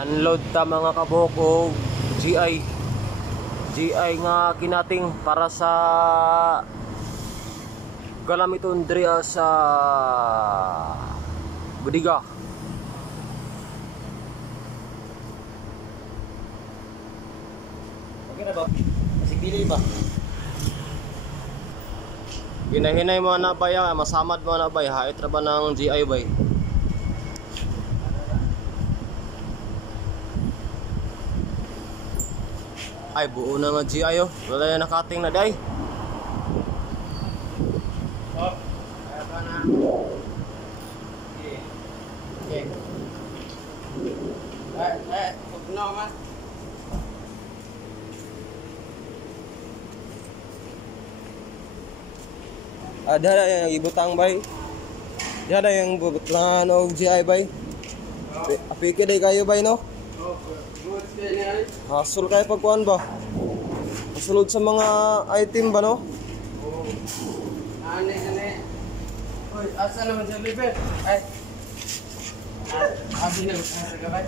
Unload ta mga kabok og GI. GI nga kinating para sa galamiton diriya sa Budiga. Okay na ba? Kasi pili ba? Ginahinay mo na ba yan? Masamad mo na ba? Hait ra ba ng GI ba? Ay, buo na nga GI oh. Wala na nakating na day. Oh, kaya ba na? Okay. Okay. Huwag na man. Ada yang ibutang bay. Ada yang butlangan og GI bay. Apike day kayo bay no? Good niya. Hasul kayo pagkuhan ba? Masulod sa mga item ba no? Oh. Ane. Uy, asa naman sa liver? Ay. Abi na sa gabay.